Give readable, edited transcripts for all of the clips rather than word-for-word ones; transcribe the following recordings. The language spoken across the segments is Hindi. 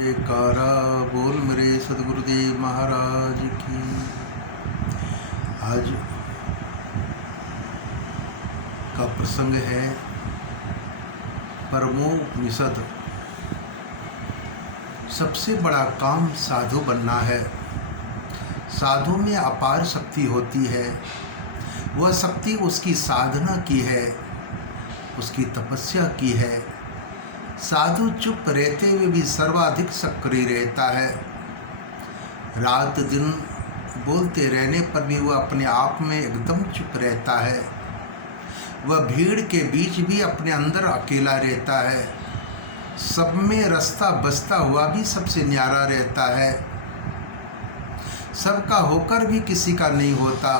जयकारा बोल मेरे सदगुरुदेव महाराज की। आज का प्रसंग है परमोपनिषद। सबसे बड़ा काम साधु बनना है। साधु में अपार शक्ति होती है। वह शक्ति उसकी साधना की है, उसकी तपस्या की है। साधु चुप रहते हुए भी सर्वाधिक सक्रिय रहता है। रात दिन बोलते रहने पर भी वह अपने आप में एकदम चुप रहता है। वह भीड़ के बीच भी अपने अंदर अकेला रहता है। सब में रास्ता बसता हुआ भी सबसे न्यारा रहता है। सबका होकर भी किसी का नहीं होता।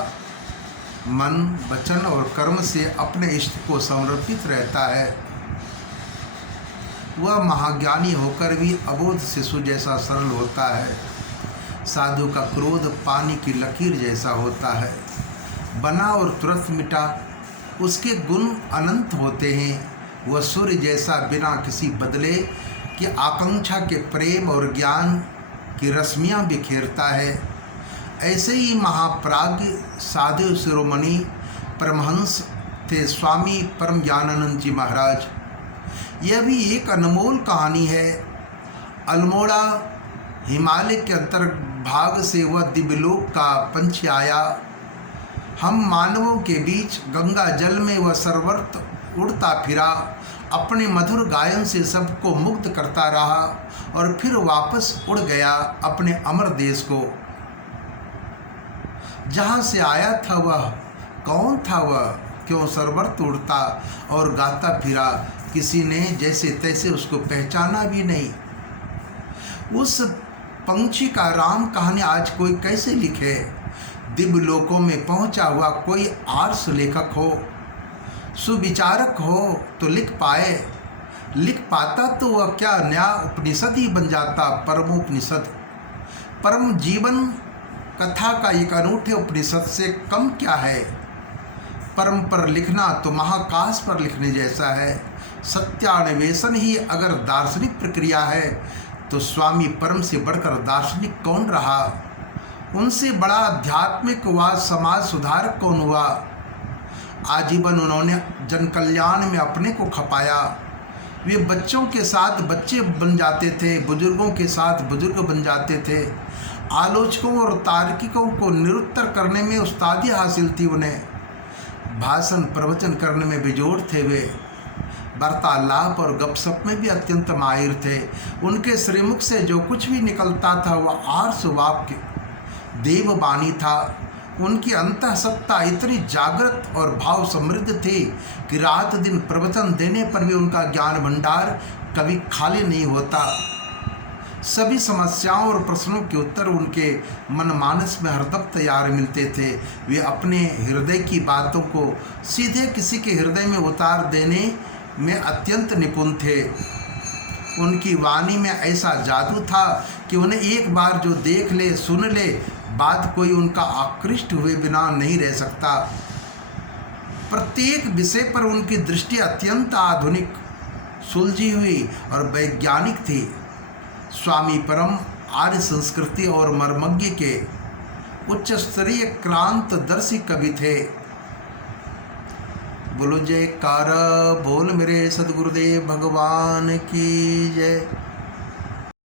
मन, वचन और कर्म से अपने इष्ट को समर्पित रहता है। वह महाज्ञानी होकर भी अबोध शिशु जैसा सरल होता है। साधु का क्रोध पानी की लकीर जैसा होता है, बना और तुरंत मिटा। उसके गुण अनंत होते हैं। वह सूर्य जैसा बिना किसी बदले की आकांक्षा के प्रेम और ज्ञान की रश्मियाँ बिखेरता है। ऐसे ही महाप्राज्ञ साधु शिरोमणि परमहंस थे स्वामी परम ज्ञानानंद जी महाराज। यह भी एक अनमोल कहानी है। अल्मोड़ा हिमालय के अंतर्भाग से वह दिव्यलोक का पंछी आया। हम मानवों के बीच गंगा जल में वह सर्वत्र उड़ता फिरा। अपने मधुर गायन से सबको मुग्ध करता रहा और फिर वापस उड़ गया अपने अमर देश को। जहाँ से आया था वह कौन था, वह क्यों सर्वत्र उड़ता और गाता फिरा। किसी ने जैसे तैसे उसको पहचाना भी नहीं। उस पंछी का राम कहानी आज कोई कैसे लिखे। दिव्य लोकों में पहुंचा हुआ कोई आर्ष लेखक हो, सुविचारक हो तो लिख पाए। लिख पाता तो वह क्या नया उपनिषद ही बन जाता, परमोपनिषद। परम जीवन कथा का एक अनूठे उपनिषद से कम क्या है। परम पर लिखना तो महाकाश पर लिखने जैसा है। सत्यान्वेषण ही अगर दार्शनिक प्रक्रिया है तो स्वामी परम से बढ़कर दार्शनिक कौन रहा। उनसे बड़ा आध्यात्मिक व समाज सुधारक कौन हुआ। आजीवन उन्होंने जन कल्याण में अपने को खपाया। वे बच्चों के साथ बच्चे बन जाते थे, बुजुर्गों के साथ बुजुर्ग बन जाते थे। आलोचकों और तार्किकों को निरुत्तर करने में उस्तादी हासिल थी उन्हें। भाषण प्रवचन करने में बेजोड़ थे वे। वार्तालाप और गपशप में भी अत्यंत माहिर थे। उनके श्रीमुख से जो कुछ भी निकलता था वह आर्ष वाक्य देववाणी था। उनकी अंतःसत्ता इतनी जागृत और भाव समृद्ध थी कि रात दिन प्रवचन देने पर भी उनका ज्ञान भंडार कभी खाली नहीं होता। सभी समस्याओं और प्रश्नों के उत्तर उनके मनमानस में हरदम तैयार मिलते थे। वे अपने हृदय की बातों को सीधे किसी के हृदय में उतार देने में अत्यंत निपुण थे। उनकी वाणी में ऐसा जादू था कि उन्हें एक बार जो देख ले सुन ले, बात कोई उनका आकृष्ट हुए बिना नहीं रह सकता। प्रत्येक विषय पर उनकी दृष्टि अत्यंत आधुनिक, सुलझी हुई और वैज्ञानिक थी। स्वामी परम आर्य संस्कृति और मर्मज्ञ के उच्च स्तरीय क्रांतदर्शी कवि थे। बोलो जयकारा बोल मेरे सदगुरुदेव भगवान की जय।